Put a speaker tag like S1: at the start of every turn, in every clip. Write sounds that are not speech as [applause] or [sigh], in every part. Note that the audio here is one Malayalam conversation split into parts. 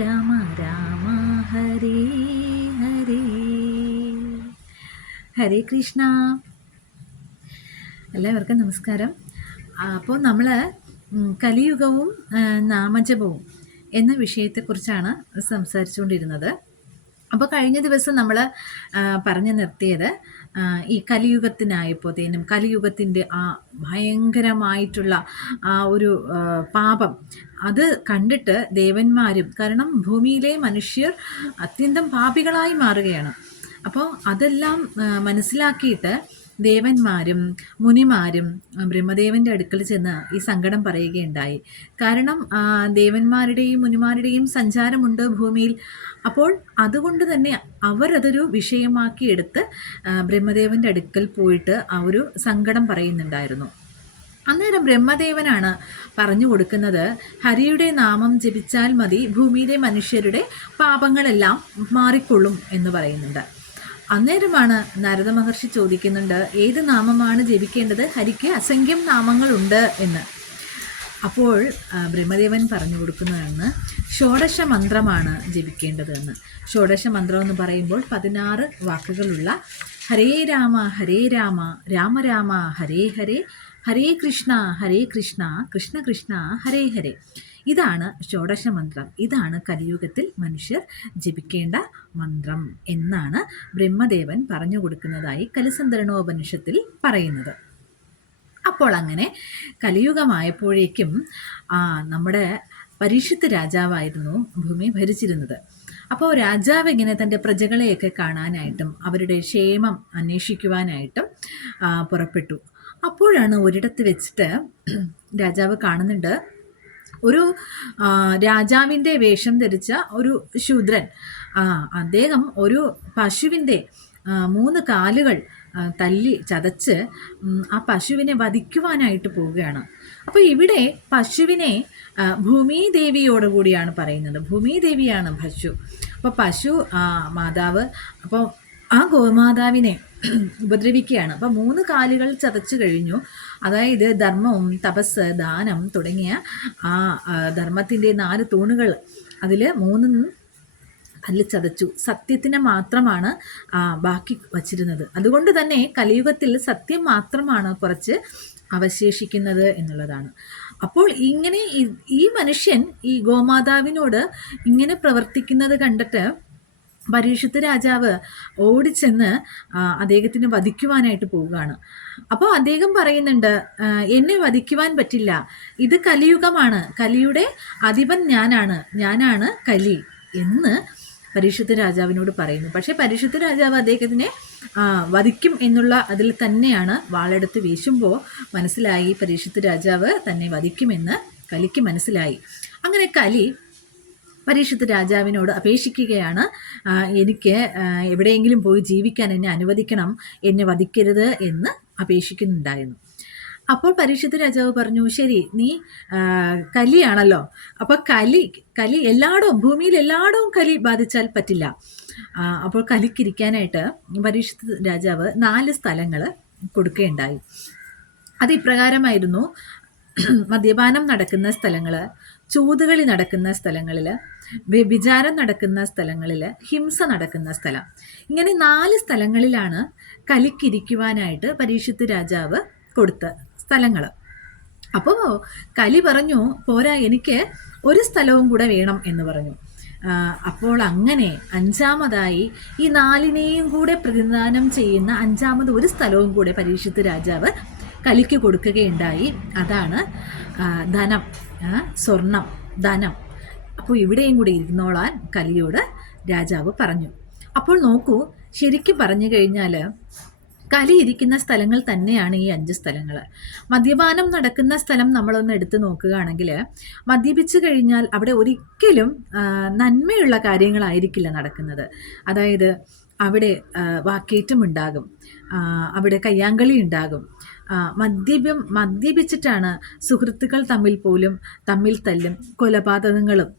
S1: രാമ രാമ ഹരേ ഹരേ. ഹരേ കൃഷ്ണ. എല്ലാവർക്കും നമസ്കാരം. അപ്പോൾ നമ്മൾ കലിയുഗവും നാമജപവും എന്ന വിഷയത്തെക്കുറിച്ചാണ് സംസാരിച്ചുകൊണ്ടിരുന്നത്. അപ്പോൾ കഴിഞ്ഞ ദിവസം നമ്മൾ പറഞ്ഞു നിർത്തിയത് ഈ കലിയുഗത്തിനായപ്പോഴത്തേനും കലിയുഗത്തിന്റെ ആ ഭയങ്കരമായിട്ടുള്ള ആ ഒരു പാപം. അത് കണ്ടിട്ട് ദേവന്മാരും കാരണം ഭൂമിയിലെ മനുഷ്യർ അത്യന്തം പാപികളായി മാറുകയാണ്. അപ്പോൾ അതെല്ലാം മനസ്സിലാക്കിയിട്ട് ദേവന്മാരും മുനിമാരും ബ്രഹ്മദേവന്റെ അടുക്കൽ ചെന്ന് ഈ സങ്കടം പറയുകയുണ്ടായി. കാരണം ദേവന്മാരുടെയും മുനിമാരുടെയും സഞ്ചാരമുണ്ട് ഭൂമിയിൽ. അപ്പോൾ അതുകൊണ്ട് തന്നെ അവരതൊരു വിഷയമാക്കി ബ്രഹ്മദേവന്റെ അടുക്കൽ പോയിട്ട് ആ ഒരു സങ്കടം പറയുന്നുണ്ടായിരുന്നു. അന്നേരം ബ്രഹ്മദേവനാണ് പറഞ്ഞു കൊടുക്കുന്നത് ഹരിയുടെ നാമം ജപിച്ചാൽ മതി ഭൂമിയിലെ മനുഷ്യരുടെ പാപങ്ങളെല്ലാം മാറിക്കൊള്ളും എന്ന് പറയുന്നുണ്ട്. അന്നേരമാണ് നാരദ മഹർഷി ചോദിക്കുന്നുണ്ട് ഏത് നാമമാണ് ജപിക്കേണ്ടത്? ഹരിക്ക് അസംഖ്യം നാമങ്ങളുണ്ട് എന്ന്. അപ്പോൾ ബ്രഹ്മദേവൻ പറഞ്ഞു കൊടുക്കുന്നതാണ് ഷോഡശ മന്ത്രമാണ് ജപിക്കേണ്ടതെന്ന്. ഷോഡശ മന്ത്രം എന്ന് പറയുമ്പോൾ പതിനാറ് വാക്കുകളുള്ള ഹരേ രാമ ഹരേ രാമ രാമ രാമ ഹരേ ഹരേ ഹരേ കൃഷ്ണ ഹരേ കൃഷ്ണ കൃഷ്ണ കൃഷ്ണ ഹരേ ഹരേ. ഇതാണ് ഷോഡശ മന്ത്രം ഇതാണ് കലിയുഗത്തിൽ മനുഷ്യർ ജപിക്കേണ്ട മന്ത്രം എന്നാണ് ബ്രഹ്മദേവൻ പറഞ്ഞു കൊടുക്കുന്നതായി കലിസന്ധരണോപനിഷത്തിൽ പറയുന്നത്. അപ്പോൾ അങ്ങനെ കലിയുഗമായപ്പോഴേക്കും നമ്മുടെ പരീക്ഷിത്ത് രാജാവായിരുന്നു ഭൂമി ഭരിച്ചിരുന്നത്. അപ്പോൾ രാജാവ് ഇങ്ങനെ തന്റെ പ്രജകളെയൊക്കെ കാണാനായിട്ടും അവരുടെ ക്ഷേമം അന്വേഷിക്കുവാനായിട്ടും പുറപ്പെട്ടു. അപ്പോഴാണ് ഒരിടത്ത് വെച്ചിട്ട് രാജാവ് കാണുന്നുണ്ട് ഒരു രാജാവിന്റെ വേഷം ധരിച്ച ഒരു ശൂദ്രൻ. അദ്ദേഹം ഒരു പശുവിന്റെ മൂന്ന് കാലുകൾ തല്ലി ചതച്ച് ആ പശുവിനെ വധിക്കുവാനായിട്ട് പോവുകയാണ്. അപ്പോൾ ഇവിടെ പശുവിനെ ഭൂമിദേവിയോട് കൂടിയാണ് പറയുന്നത്. ഭൂമിദേവിയാണ് പശു. അപ്പോൾ പശു മാതാവ് അപ്പോൾ ആ ഗോമാതാവിനെ ഉപദ്രവിക്കുകയാണ്. അപ്പോൾ മൂന്ന് കാലുകൾ ചതച്ചു കഴിഞ്ഞു. അതായത് ധർമ്മവും തപസ് ദാനം തുടങ്ങിയ ആ ധർമ്മത്തിന്റെ നാല് തൂണുകൾ അതിൽ മൂന്നും കല്ല് ചതച്ചു. സത്യത്തിനെ മാത്രമാണ് ബാക്കി വച്ചിരുന്നത്. അതുകൊണ്ട് തന്നെ കലിയുഗത്തിൽ സത്യം മാത്രമാണ് കുറച്ച് അവശേഷിക്കുന്നത് എന്നുള്ളതാണ്. അപ്പോൾ ഇങ്ങനെ ഈ മനുഷ്യൻ ഈ ഗോമാതാവിനോട് ഇങ്ങനെ പ്രവർത്തിക്കുന്നത് കണ്ടിട്ട് പരീക്ഷത്ത് രാജാവ് ഓടിച്ചെന്ന് അദ്ദേഹത്തിന് വധിക്കുവാനായിട്ട് പോവുകയാണ്. അപ്പോൾ അദ്ദേഹം പറയുന്നുണ്ട് എന്നെ വധിക്കുവാൻ പറ്റില്ല. ഇത് കലിയുഗമാണ്. കലിയുടെ അധിപൻ ഞാനാണ്. ഞാനാണ് കലി എന്ന് പരീക്ഷത്ത് രാജാവിനോട് പറയുന്നു. പക്ഷേ പരീക്ഷത്ത് രാജാവ് അദ്ദേഹത്തിനെ വധിക്കും എന്നുള്ള അതിൽ തന്നെയാണ് വാളെടുത്ത് വീശുമ്പോൾ മനസ്സിലായി പരീക്ഷത്ത് രാജാവ് തന്നെ വധിക്കുമെന്ന് കലിക്ക് മനസ്സിലായി. അങ്ങനെ കലി പരീക്ഷത്ത് രാജാവിനോട് അപേക്ഷിക്കുകയാണ്. എനിക്ക് എവിടെയെങ്കിലും പോയി ജീവിക്കാൻ എന്നെ അനുവദിക്കണം എന്നെ വധിക്കരുത് എന്ന് അപേക്ഷിക്കുന്നുണ്ടായിരുന്നു. അപ്പോൾ പരീക്ഷത്ത് രാജാവ് പറഞ്ഞു ശരി നീ കലിയാണല്ലോ. അപ്പോൾ കലി കലി എല്ലായിടവും ഭൂമിയിൽ എല്ലായിടവും കലി ബാധിച്ചാൽ പറ്റില്ല. അപ്പോൾ കലിക്കിരിക്കാനായിട്ട് പരീക്ഷത്ത് രാജാവ് നാല് സ്ഥലങ്ങൾ കൊടുക്കുകയുണ്ടായി. അത് ഇപ്രകാരമായിരുന്നു. മദ്യപാനം നടക്കുന്ന സ്ഥലങ്ങൾ ചൂതുകളി നടക്കുന്ന സ്ഥലങ്ങളിൽ വ്യഭിചാരം നടക്കുന്ന സ്ഥലങ്ങളിൽ ഹിംസ നടക്കുന്ന സ്ഥലം. ഇങ്ങനെ നാല് സ്ഥലങ്ങളിലാണ് കലിക്കിരിക്കുവാനായിട്ട് പരീക്ഷത്ത് രാജാവ് കൊടുത്ത സ്ഥലങ്ങൾ അപ്പോൾ കലി പറഞ്ഞു പോരാ എനിക്ക് ഒരു സ്ഥലവും കൂടെ വേണം എന്ന് പറഞ്ഞു. അപ്പോൾ അങ്ങനെ അഞ്ചാമതായി ഈ നാലിനെയും കൂടെ പ്രതിനിധാനം ചെയ്യുന്ന അഞ്ചാമത് ഒരു സ്ഥലവും കൂടെ പരീക്ഷിത്ത് രാജാവ് കലിക്ക് കൊടുക്കുകയുണ്ടായി. അതാണ് ധനം. സ്വർണം ധനം. അപ്പോൾ ഇവിടെയും കൂടി ഇരുന്നോളാൻ കലിയോട് രാജാവ് പറഞ്ഞു. അപ്പോൾ നോക്കൂ ശരിക്കും പറഞ്ഞു കഴിഞ്ഞാൽ കലി ഇരിക്കുന്ന സ്ഥലങ്ങൾ തന്നെയാണ് ഈ അഞ്ച് സ്ഥലങ്ങൾ. മദ്യപാനം നടക്കുന്ന സ്ഥലം നമ്മളൊന്ന് എടുത്തു നോക്കുകയാണെങ്കിൽ മദ്യപിച്ചു കഴിഞ്ഞാൽ അവിടെ ഒരിക്കലും നന്മയുള്ള കാര്യങ്ങളായിരിക്കില്ല നടക്കുന്നത്. അതായത് അവിടെ വാക്കേറ്റം ഉണ്ടാകും. അവിടെ കയ്യാങ്കളി ഉണ്ടാകും. മദ്യപം മദ്യപിച്ചിട്ടാണ് സുഹൃത്തുക്കൾ തമ്മിൽ പോലും തമ്മിൽ തല്ലും കൊലപാതകങ്ങളും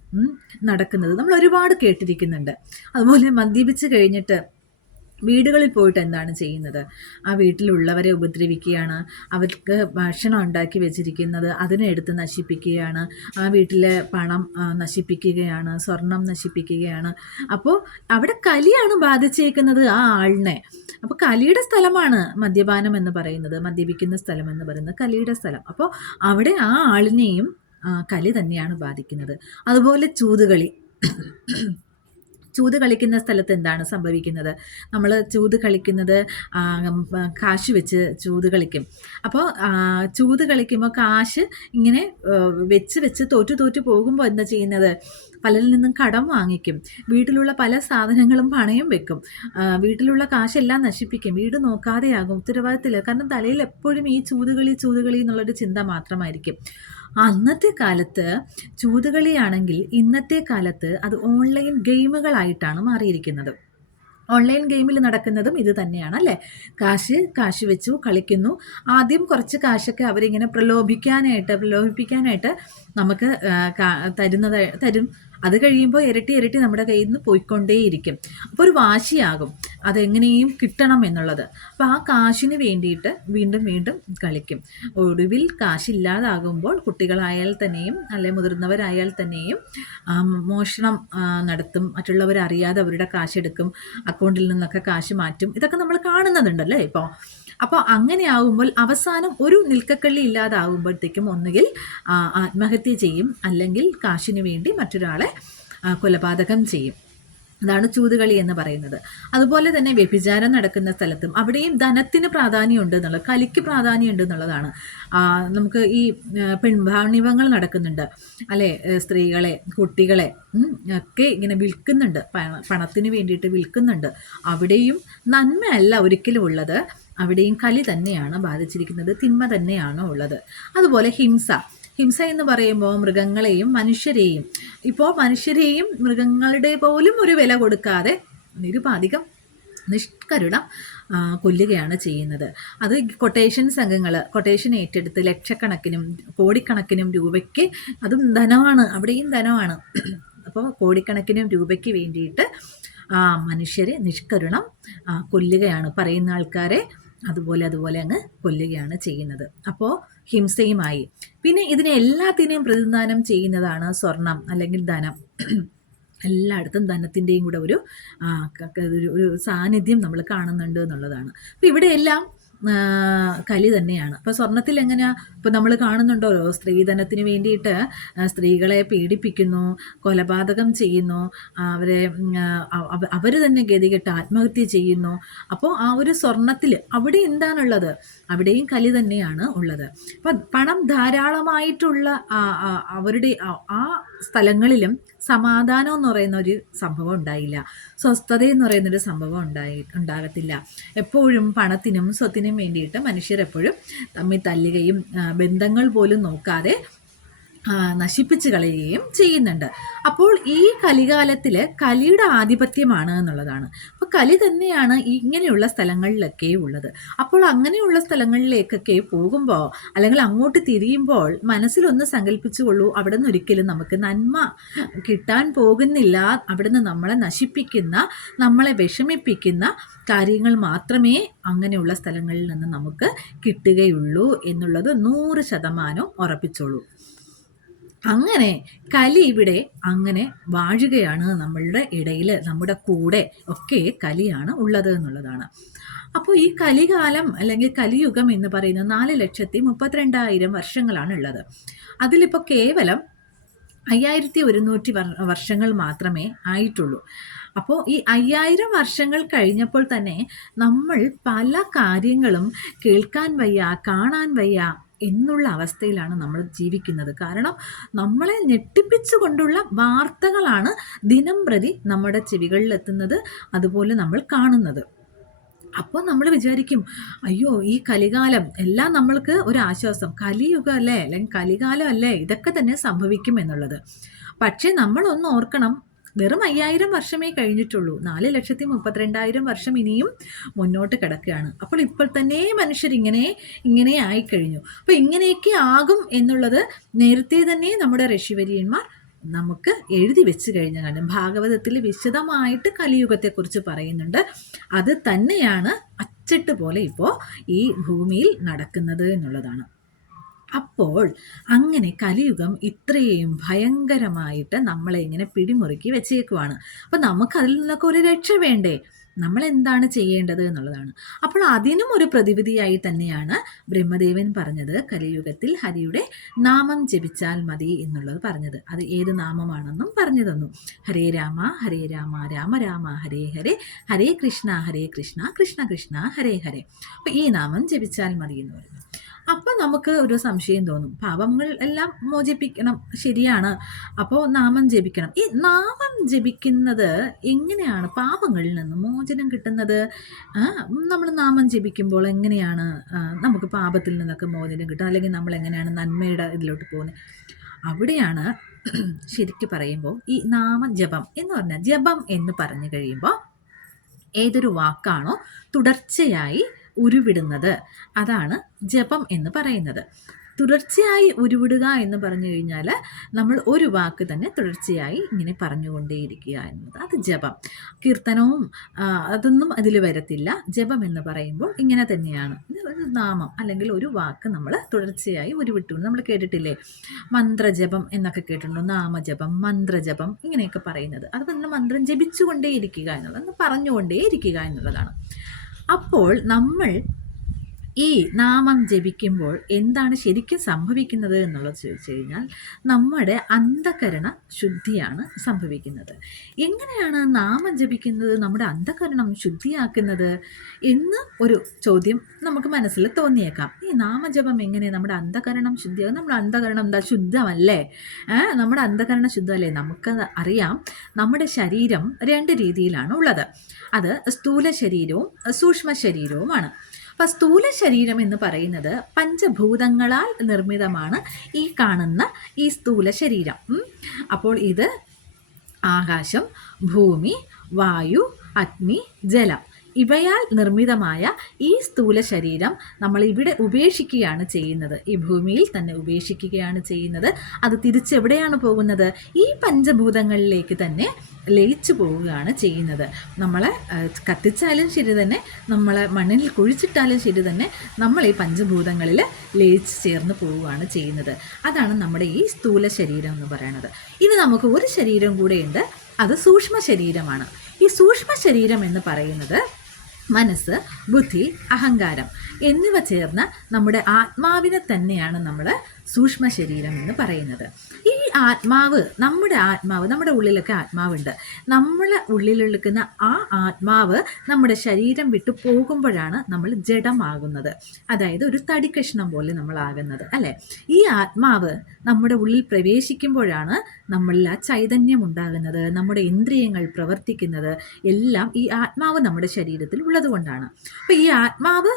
S1: നടക്കുന്നത്. നമ്മൾ ഒരുപാട് കേട്ടിരിക്കുന്നുണ്ട്. അതുപോലെ മദ്യപിച്ച് കഴിഞ്ഞിട്ട് വീടുകളിൽ പോയിട്ട് എന്താണ് ചെയ്യുന്നത്? ആ വീട്ടിലുള്ളവരെ ഉപദ്രവിക്കുകയാണ് അവർക്ക് ഭക്ഷണം ഉണ്ടാക്കി വെച്ചിരിക്കുന്നത് അതിനെ എടുത്ത് നശിപ്പിക്കുകയാണ് ആ വീട്ടിലെ പണം നശിപ്പിക്കുകയാണ് സ്വർണം നശിപ്പിക്കുകയാണ്. അപ്പോൾ അവിടെ കലിയാണ് ബാധിച്ചേക്കുന്നത് ആ ആളിനെ. അപ്പോൾ കലിയുടെ സ്ഥലമാണ് മദ്യപാനം എന്ന് പറയുന്നത് മദ്യപിക്കുന്ന സ്ഥലം എന്ന് പറയുന്നത് കലിയുടെ സ്ഥലം. അപ്പോൾ അവിടെ ആ ആളിനെയും കലി തന്നെയാണ് ബാധിക്കുന്നത്. അതുപോലെ ചൂതുകളി. ചൂത് കളിക്കുന്ന സ്ഥലത്ത് എന്താണ് സംഭവിക്കുന്നത്? നമ്മൾ ചൂത് കളിക്കുന്നത് കാശ് വെച്ച് ചൂത് കളിക്കും. അപ്പോൾ ചൂത് കളിക്കുമ്പോൾ കാശ് ഇങ്ങനെ വെച്ച് വെച്ച് തോറ്റു തോറ്റു പോകുമ്പോൾ എന്താ ചെയ്യുന്നത്? പലരിൽ നിന്നും കടം വാങ്ങിക്കും. വീട്ടിലുള്ള പല സാധനങ്ങളും പണയം വെക്കും. വീട്ടിലുള്ള കാശെല്ലാം നശിപ്പിക്കും. വീട് നോക്കാതെയാകും. ഉത്തരവാദിത്തമില്ല. കാരണം തലയിൽ എപ്പോഴും ഈ ചൂതുകളി ചൂതുകളി എന്നുള്ളൊരു ചിന്ത മാത്രമായിരിക്കും. അന്നത്തെ കാലത്ത് ചൂതുകളിയാണെങ്കിൽ ഇന്നത്തെ കാലത്ത് അത് ഓൺലൈൻ ഗെയിമുകളായിട്ടാണ് മാറിയിരിക്കുന്നത്. ഓൺലൈൻ ഗെയിമിൽ നടക്കുന്നതും ഇത് തന്നെയാണ് അല്ലേ? കാശ് കാശ് വെച്ചു കളിക്കുന്നു. ആദ്യം കുറച്ച് കാശൊക്കെ അവരിങ്ങനെ പ്രലോഭിക്കാനായിട്ട് പ്രലോഭിപ്പിക്കാനായിട്ട് നമുക്ക് തരുന്നത് തരും. അത് കഴിയുമ്പോൾ ഇരട്ടി ഇരട്ടി നമ്മുടെ കയ്യിൽ നിന്ന് പോയിക്കൊണ്ടേയിരിക്കും. അപ്പോൾ ഒരു വാശിയാകും. അതെങ്ങനെയും കിട്ടണം എന്നുള്ളത്. അപ്പോൾ ആ കാശിന് വേണ്ടിയിട്ട് വീണ്ടും വീണ്ടും കളിക്കും. ഒടുവിൽ കാശില്ലാതാകുമ്പോൾ കുട്ടികളായാൽ തന്നെയും അല്ലെ മുതിർന്നവരായാൽ തന്നെയും മോഷണം നടത്തും. മറ്റുള്ളവർ അറിയാതെ അവരുടെ കാശെടുക്കും. അക്കൗണ്ടിൽ നിന്നൊക്കെ കാശ് മാറ്റും. ഇതൊക്കെ നമ്മൾ കാണുന്നുണ്ടല്ലേ ഇപ്പോൾ അപ്പോൾ അങ്ങനെ ആവുമ്പോൾ അവസാനം ഒരു നിൽക്കക്കള്ളി ഇല്ലാതാകുമ്പോഴത്തേക്കും ഒന്നുകിൽ ആത്മഹത്യ ചെയ്യും അല്ലെങ്കിൽ കാശിന് വേണ്ടി മറ്റൊരാളെ കൊലപാതകം ചെയ്യും. അതാണ് ചൂതുകളി എന്ന് പറയുന്നത്. അതുപോലെ തന്നെ വ്യഭിചാരം നടക്കുന്ന സ്ഥലത്തും അവിടെയും ധനത്തിന് പ്രാധാന്യമുണ്ട് എന്നുള്ളത് കലിക്ക് പ്രാധാന്യമുണ്ട് എന്നുള്ളതാണ്. നമുക്ക് ഈ പെൺഭാണിവങ്ങൾ നടക്കുന്നുണ്ട്. അല്ലെ? സ്ത്രീകളെ കുട്ടികളെ ഒക്കെ ഇങ്ങനെ വിൽക്കുന്നുണ്ട്. പണത്തിന് വേണ്ടിയിട്ട് വിൽക്കുന്നുണ്ട്. അവിടെയും നന്മയല്ല ഒരിക്കലും ഉള്ളത്. അവിടെയും കലി തന്നെയാണ് ബാധിച്ചിരിക്കുന്നത് തിന്മ തന്നെയാണ് ഉള്ളത്. അതുപോലെ ഹിംസ. ഹിംസ എന്ന് പറയുമ്പോൾ മൃഗങ്ങളെയും മനുഷ്യരെയും ഇപ്പോൾ മനുഷ്യരെയും മൃഗങ്ങളുടെ പോലും ഒരു വില കൊടുക്കാതെ നിരുപാധികം നിഷ്കരുണം കൊല്ലുകയാണ് ചെയ്യുന്നത്. അത് കൊട്ടേഷൻ സംഘങ്ങൾ കൊട്ടേഷൻ ഏറ്റെടുത്ത് ലക്ഷക്കണക്കിനും കോടിക്കണക്കിനും രൂപയ്ക്ക് അതും ധനമാണ് അവിടെയും ധനമാണ്. അപ്പോൾ കോടിക്കണക്കിനും രൂപയ്ക്ക് വേണ്ടിയിട്ട് മനുഷ്യരെ നിഷ്കരുണം കൊല്ലുകയാണ് പറയുന്ന ആൾക്കാരെ അതുപോലെ അതുപോലെ അങ്ങ് കൊല്ലുകയാണ് ചെയ്യുന്നത്. അപ്പോൾ ഹിംസയുമായി. പിന്നെ ഇതിനെ എല്ലാത്തിനെയും പ്രതിദാനം ചെയ്യുന്നതാണ് സ്വർണം അല്ലെങ്കിൽ ധനം. [clears throat] എല്ലായിടത്തും ധനത്തിന്റെയും കൂടെ ഒരു ഒരു സാന്നിധ്യം നമ്മൾ കാണുന്നുണ്ട് എന്നുള്ളതാണ്. അപ്പം ഇവിടെയെല്ലാം കലി തന്നെയാണ്. അപ്പോൾ സ്വർണത്തിൽ എങ്ങനെയാ? ഇപ്പോൾ നമ്മൾ കാണുന്നുണ്ടോ? സ്ത്രീധനത്തിന് വേണ്ടിയിട്ട് സ്ത്രീകളെ പീഡിപ്പിക്കുന്നു കൊലപാതകം ചെയ്യുന്നു അവരെ അവർ തന്നെ ഗതികെട്ട് ആത്മഹത്യ ചെയ്യുന്നു. അപ്പോൾ ആ ഒരു സ്വർണത്തിൽ അവിടെ എന്താണുള്ളത്? അവിടെയും കലി തന്നെയാണ് ഉള്ളത്. അപ്പം പണം ധാരാളമായിട്ടുള്ള അവരുടെ ആ സ്ഥലങ്ങളിലും സമാധാനം എന്ന് പറയുന്ന ഒരു സംഭവം ഉണ്ടായില്ല. സ്വസ്ഥത എന്ന് പറയുന്നൊരു സംഭവം ഉണ്ടായി ഉണ്ടാകത്തില്ല. എപ്പോഴും പണത്തിനും സ്വത്തിനും വേണ്ടിയിട്ട് മനുഷ്യരെപ്പോഴും തമ്മിൽ തല്ലുകയും ബന്ധങ്ങൾ പോലും നോക്കാതെ നശിപ്പിച്ച് കളയുകയും ചെയ്യുന്നുണ്ട്. അപ്പോൾ ഈ കലികാലത്തിൽ കലിയുടെ ആധിപത്യമാണ് എന്നുള്ളതാണ്. അപ്പോൾ കലി തന്നെയാണ് ഇങ്ങനെയുള്ള സ്ഥലങ്ങളിലൊക്കെ ഉള്ളത്. അപ്പോൾ അങ്ങനെയുള്ള സ്ഥലങ്ങളിലേക്കൊക്കെ പോകുമ്പോൾ അല്ലെങ്കിൽ അങ്ങോട്ട് തിരിയുമ്പോൾ മനസ്സിലൊന്ന് സങ്കല്പിച്ചുകൊള്ളൂ അവിടെ നിന്ന് ഒരിക്കലും നമുക്ക് നന്മ കിട്ടാൻ പോകുന്നില്ല. അവിടെ നിന്ന് നമ്മളെ നശിപ്പിക്കുന്ന നമ്മളെ വിഷമിപ്പിക്കുന്ന കാര്യങ്ങൾ മാത്രമേ അങ്ങനെയുള്ള സ്ഥലങ്ങളിൽ നിന്ന് നമുക്ക് കിട്ടുകയുള്ളൂ എന്നുള്ളത് നൂറ് ശതമാനം ഉറപ്പിച്ചോളൂ. അങ്ങനെ കലി ഇവിടെ അങ്ങനെ വാഴുകയാണ് നമ്മളുടെ ഇടയിൽ നമ്മുടെ കൂടെ ഒക്കെ കലിയാണ് ഉള്ളത് എന്നുള്ളതാണ്. അപ്പോൾ ഈ കലികാലം അല്ലെങ്കിൽ കലിയുഗം എന്ന് പറയുന്നത് നാല് ലക്ഷത്തി മുപ്പത്തിരണ്ടായിരം വർഷങ്ങളാണ് ഉള്ളത്. അതിലിപ്പോൾ കേവലം അയ്യായിരത്തി ഒരുന്നൂറ്റി വർഷങ്ങൾ മാത്രമേ ആയിട്ടുള്ളൂ. അപ്പോൾ ഈ അയ്യായിരം വർഷങ്ങൾ കഴിഞ്ഞപ്പോൾ തന്നെ നമ്മൾ പല കാര്യങ്ങളും കേൾക്കാൻ വയ്യ കാണാൻ വയ്യ എന്നുള്ള അവസ്ഥയിലാണ് നമ്മൾ ജീവിക്കുന്നത്. കാരണം നമ്മളെ ഞെട്ടിപ്പിച്ചുകൊണ്ടുള്ള വാർത്തകളാണ് ദിനം പ്രതി നമ്മുടെ ചെവികളിലെത്തുന്നത് അതുപോലെ നമ്മൾ കാണുന്നത്. അപ്പോൾ നമ്മൾ വിചാരിക്കും അയ്യോ ഈ കലികാലം എല്ലാം നമ്മൾക്ക് ഒരു ആശ്വാസം. കലിയുഗം അല്ലേ? അല്ലെങ്കിൽ കലികാലം അല്ലേ? ഇതൊക്കെ തന്നെ സംഭവിക്കും എന്നുള്ളത്. പക്ഷേ നമ്മളൊന്ന് ഓർക്കണം വെറും അയ്യായിരം വർഷമേ കഴിഞ്ഞിട്ടുള്ളൂ. നാല് ലക്ഷത്തി മുപ്പത്തിരണ്ടായിരം വർഷം ഇനിയും മുന്നോട്ട് കിടക്കുകയാണ്. അപ്പോൾ ഇപ്പോൾ തന്നെ മനുഷ്യർ ഇങ്ങനെ ഇങ്ങനെ ആയിക്കഴിഞ്ഞു. അപ്പോൾ ഇങ്ങനെയൊക്കെ ആകും എന്നുള്ളത് നേരത്തെ തന്നെ നമ്മുടെ ഋഷിവര്യന്മാർ നമുക്ക് എഴുതി വെച്ച് കഴിഞ്ഞ കാര്യം. ഭാഗവതത്തിൽ വിശദമായിട്ട് കലിയുഗത്തെക്കുറിച്ച് പറയുന്നുണ്ട്. അത് തന്നെയാണ് അച്ചട്ട് പോലെ ഇപ്പോൾ ഈ ഭൂമിയിൽ നടക്കുന്നത് എന്നുള്ളതാണ്. അപ്പോൾ അങ്ങനെ കലിയുഗം ഇത്രയും ഭയങ്കരമായിട്ട് നമ്മളെ ഇങ്ങനെ പിടിമുറുക്കി വെച്ചേക്കുവാണ്. അപ്പോൾ നമുക്ക് അതിൽ നിന്നൊക്കെ ഒരു രക്ഷ വേണ്ടേ? നമ്മൾ എന്താണ് ചെയ്യേണ്ടത് എന്നുള്ളതാണ്. അപ്പോൾ അതിനും ഒരു പ്രതിവിധിയായി തന്നെയാണ് ബ്രഹ്മദേവൻ പറഞ്ഞത് കലിയുഗത്തിൽ ഹരിയുടെ നാമം ജപിച്ചാൽ മതി എന്നുള്ളത് പറഞ്ഞത്. അത് ഏത് നാമമാണെന്നും പറഞ്ഞു തന്നു. ഹരേ രാമ ഹരേ രാമ രാമ രാമ ഹരേ ഹരേ ഹരേ കൃഷ്ണ ഹരേ കൃഷ്ണ കൃഷ്ണ കൃഷ്ണ ഹരേ ഹരേ. അപ്പോൾ ഈ നാമം ജപിച്ചാൽ മതി എന്ന് പറഞ്ഞു. അപ്പോൾ നമുക്ക് ഒരു സംശയം തോന്നും. പാപങ്ങൾ എല്ലാം മോചിപ്പിക്കണം ശരിയാണ്. അപ്പോൾ നാമം ജപിക്കണം. ഈ നാമം ജപിക്കുന്നത് എങ്ങനെയാണ്? പാപങ്ങളിൽ നിന്ന് മോചനം കിട്ടുന്നത്? നമ്മൾ നാമം ജപിക്കുമ്പോൾ എങ്ങനെയാണ് നമുക്ക് പാപത്തിൽ നിന്നൊക്കെ മോചനം കിട്ടുക? അല്ലെങ്കിൽ നമ്മൾ എങ്ങനെയാണ് നന്മയുടെ ഇതിലോട്ട് പോകുന്നത്? അവിടെയാണ് ശരിക്കും പറയുമ്പോൾ ഈ നാമജപം എന്ന് പറഞ്ഞാൽ ജപം എന്ന് പറഞ്ഞു കഴിയുമ്പോൾ ഏതൊരു വാക്കാണോ തുടർച്ചയായി ഉരുവിടുന്നത്. അതാണ് ജപം എന്ന് പറയുന്നത്. തുടർച്ചയായി ഉരുവിടുക എന്ന് പറഞ്ഞു കഴിഞ്ഞാൽ നമ്മൾ ഒരു വാക്ക് തന്നെ തുടർച്ചയായി ഇങ്ങനെ പറഞ്ഞുകൊണ്ടേയിരിക്കുക എന്നത്. അത് ജപം. കീർത്തനവും അതൊന്നും അതിൽ വരത്തില്ല. ജപം എന്ന് പറയുമ്പോൾ ഇങ്ങനെ തന്നെയാണ്. ഒരു നാമം അല്ലെങ്കിൽ ഒരു വാക്ക് നമ്മൾ തുടർച്ചയായി ഉരുവിട്ടു. നമ്മൾ കേട്ടിട്ടില്ലേ? മന്ത്രജപം എന്നൊക്കെ കേട്ടിട്ടുണ്ടോ? നാമജപം മന്ത്രജപം ഇങ്ങനെയൊക്കെ പറയുന്നത്. അത് നമ്മൾ മന്ത്രം ജപിച്ചുകൊണ്ടേയിരിക്കുക എന്നുള്ളത് പറഞ്ഞുകൊണ്ടേയിരിക്കുക എന്നുള്ളതാണ്. അപ്പോൾ നമ്മൾ ഈ നാമം ജപിക്കുമ്പോൾ എന്താണ് ശരിക്കും സംഭവിക്കുന്നത് എന്നുള്ളത് ചോദിച്ചു കഴിഞ്ഞാൽ നമ്മുടെ അന്ധകരണ ശുദ്ധിയാണ് സംഭവിക്കുന്നത്. എങ്ങനെയാണ് നാമം ജപിക്കുന്നത് നമ്മുടെ അന്ധകരണം ശുദ്ധിയാക്കുന്നത് എന്ന് ഒരു ചോദ്യം നമുക്ക് മനസ്സിൽ തോന്നിയേക്കാം. ഈ നാമജപം എങ്ങനെ നമ്മുടെ അന്ധകരണം ശുദ്ധിയാകും? നമ്മുടെ അന്ധകരണം എന്താ? ശുദ്ധമല്ലേ? നമ്മുടെ അന്ധകരണ ശുദ്ധമല്ലേ? നമുക്ക് അറിയാം നമ്മുടെ ശരീരം രണ്ട് രീതിയിലാണ് ഉള്ളത്. അത് സ്ഥൂല ശരീരവും സൂക്ഷ്മ ശരീരവുമാണ്. അപ്പം സ്ഥൂല ശരീരം എന്ന് പറയുന്നത് പഞ്ചഭൂതങ്ങളാൽ നിർമ്മിതമാണ് ഈ കാണുന്ന ഈ സ്ഥൂല ശരീരം. അപ്പോൾ ഇത് ആകാശം ഭൂമി വായു അഗ്നി ജലം. ഇവയാൽ നിർമ്മിതമായ ഈ സ്ഥൂല ശരീരം നമ്മൾ ഇവിടെ ഉപേക്ഷിക്കുകയാണ് ചെയ്യുന്നത്. ഈ ഭൂമിയിൽ തന്നെ ഉപേക്ഷിക്കുകയാണ് ചെയ്യുന്നത്. അത് തിരിച്ചെവിടെയാണ് പോകുന്നത്? ഈ പഞ്ചഭൂതങ്ങളിലേക്ക് തന്നെ ലയിച്ചു പോവുകയാണ് ചെയ്യുന്നത്. നമ്മളെ കത്തിച്ചാലും ശരി തന്നെ നമ്മളെ മണ്ണിൽ കുഴിച്ചിട്ടാലും ശരി തന്നെ നമ്മൾ ഈ പഞ്ചഭൂതങ്ങളിൽ ലയിച്ച് ചേർന്ന് പോവുകയാണ് ചെയ്യുന്നത്. അതാണ് നമ്മുടെ ഈ സ്ഥൂല ശരീരം എന്ന് പറയുന്നത് ഇനി നമുക്ക് ഒരു ശരീരം കൂടെയുണ്ട് അത് സൂക്ഷ്മ ശരീരമാണ്. ഈ സൂക്ഷ്മ ശരീരം എന്ന് പറയുന്നത് മനസ്സ് ബുദ്ധി അഹങ്കാരം. എന്നിവ ചേർന്ന നമ്മുടെ ആത്മാവിനെ തന്നെയാണ് നമ്മൾ സൂക്ഷ്മ ശരീരം എന്ന് പറയുന്നത്. ഈ ആത്മാവ് നമ്മുടെ ആത്മാവ് നമ്മുടെ ഉള്ളിലൊക്കെ ആത്മാവുണ്ട്. നമ്മളെ ഉള്ളിലെടുക്കുന്ന ആ ആത്മാവ് നമ്മുടെ ശരീരം വിട്ടു പോകുമ്പോഴാണ് നമ്മൾ ജഡമാകുന്നത്. അതായത് ഒരു തടിക്കഷ്ണം പോലെ നമ്മളാകുന്നത് അല്ലേ? ഈ ആത്മാവ് നമ്മുടെ ഉള്ളിൽ പ്രവേശിക്കുമ്പോഴാണ് നമ്മളിൽ ആ ചൈതന്യം ഉണ്ടാകുന്നത് നമ്മുടെ ഇന്ദ്രിയങ്ങൾ പ്രവർത്തിക്കുന്നത്. എല്ലാം ഈ ആത്മാവ് നമ്മുടെ ശരീരത്തിൽ ഉള്ളതുകൊണ്ടാണ്. അപ്പോൾ ഈ ആത്മാവ്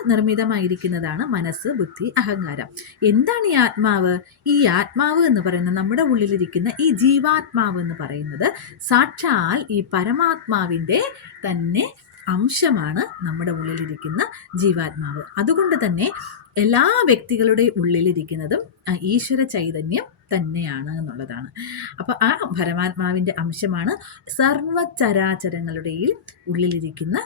S1: നിർമ്മിതമായിരിക്കുന്നതാണ് മനസ്സ് ബുദ്ധി അഹങ്കാരം. എന്താണ് ഈ ആത്മാവ്? ഈ ആത്മാവ് എന്ന് പറയുന്നത് നമ്മുടെ ഉള്ളിലിരിക്കുന്ന ഈ ജീവാത്മാവ് എന്ന് പറയുന്നത് സാക്ഷാൽ ഈ പരമാത്മാവിന്റെ തന്നെ അംശമാണ് നമ്മുടെ ഉള്ളിലിരിക്കുന്ന ജീവാത്മാവ്. അതുകൊണ്ട് തന്നെ എല്ലാ വ്യക്തികളുടെ ഉള്ളിലിരിക്കുന്നതും ഈശ്വര ചൈതന്യം തന്നെയാണ് എന്നുള്ളതാണ്. അപ്പോൾ ആ പരമാത്മാവിന്റെ അംശമാണ് സർവചരാചരങ്ങളുടെയും ഉള്ളിലിരിക്കുന്ന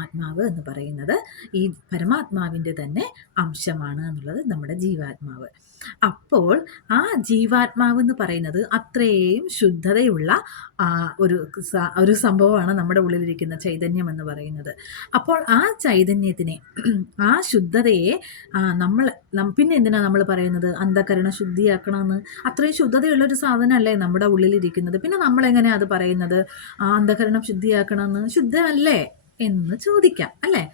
S1: ആത്മാവ് എന്ന് പറയുന്നത് ഈ പരമാത്മാവിന്റെ തന്നെ അംശമാണ് എന്നുള്ളത് നമ്മുടെ ജീവാത്മാവ്. അപ്പോൾ ആ ജീവാത്മാവ് എന്ന് പറയുന്നത് അത്രയും ശുദ്ധതയുള്ള ഒരു ഒരു സംഭവമാണ് നമ്മുടെ ഉള്ളിലിരിക്കുന്ന ചൈതന്യം എന്ന് പറയുന്നത്. അപ്പോൾ ആ ചൈതന്യത്തിനെ ആ ശുദ്ധതയെ നമ്മൾ പിന്നെ എന്തിനാ നമ്മൾ പറയുന്നത്? അന്ധകരണ ശുദ്ധിയാക്കണമെന്ന് അത്രയും ശുദ്ധതയുള്ള ഒരു സാധനമല്ലേ നമ്മുടെ ഉള്ളിലിരിക്കുന്നത്? പിന്നെ നമ്മളെങ്ങനെയാണ് അത് പറയുന്നത്? ആ അന്ധകരണം ശുദ്ധിയാക്കണമെന്ന് ശുദ്ധമല്ലേ? എന്ന് ചോദിക്കാം അല്ലേ?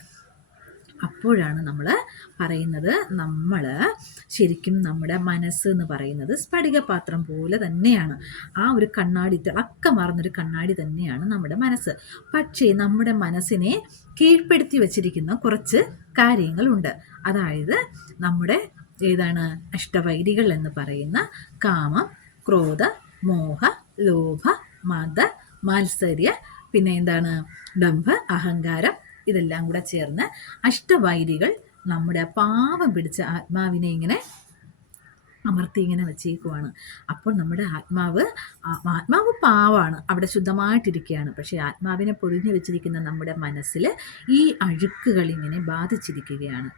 S1: അപ്പോഴാണ് നമ്മൾ പറയുന്നത് നമ്മൾ ശരിക്കും നമ്മുടെ മനസ്സ് എന്ന് പറയുന്നത് സ്ഫടികപാത്രം പോലെ തന്നെയാണ്. ആ ഒരു കണ്ണാടി തിളക്കമാർന്നൊരു കണ്ണാടി തന്നെയാണ് നമ്മുടെ മനസ്സ്. പക്ഷേ നമ്മുടെ മനസ്സിനെ കീഴ്പ്പെടുത്തി വച്ചിരിക്കുന്ന കുറച്ച് കാര്യങ്ങളുണ്ട്. അതായത് നമ്മുടെ ഏതാണ് അഷ്ടവൈരികൾ എന്ന് പറയുന്ന കാമം ക്രോധ മോഹ ലോഭ മത മാത്സര്യ പിന്നെ എന്താണ്? ഡംഭ അഹങ്കാരം ഇതെല്ലാം കൂടെ ചേർന്ന് അഷ്ടവൈരികൾ നമ്മുടെ പാവം പിടിച്ച ആത്മാവിനെ ഇങ്ങനെ അമർത്തി ഇങ്ങനെ വെച്ചേക്കുവാണ്. അപ്പോൾ നമ്മുടെ ആത്മാവ് ആത്മാവ് പാവാണ്. അവിടെ ശുദ്ധമായിട്ടിരിക്കുകയാണ്. പക്ഷേ ആത്മാവിനെ പൊഴിഞ്ഞു വെച്ചിരിക്കുന്ന നമ്മുടെ മനസ്സിൽ ഈ അഴുക്കുകൾ ഇങ്ങനെ ബാധിച്ചിരിക്കുകയാണ്.